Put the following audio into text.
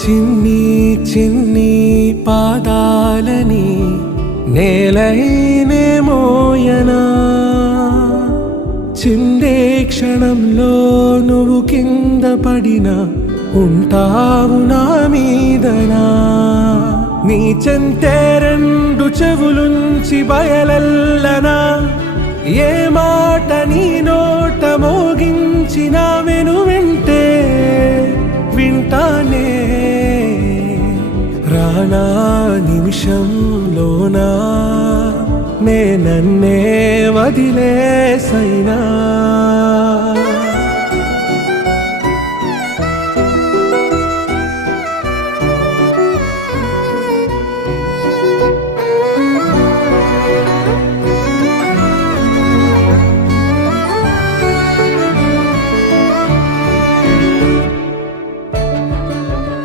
చిన్ని చిన్ని పాదాలని నేలైనే మోయనా, చిందే క్షణంలో నువ్వు కింద పడినా ఉంటావు నా మీదనా. నీ చెంతే రెండు చెవులుంచి బయలెల్లనా, ఏ మాట నీ నోట మోగించిన వెను వింటే వింటానే. రానా నిమిషంలోనా నే నన్నే వదిలేసైనా.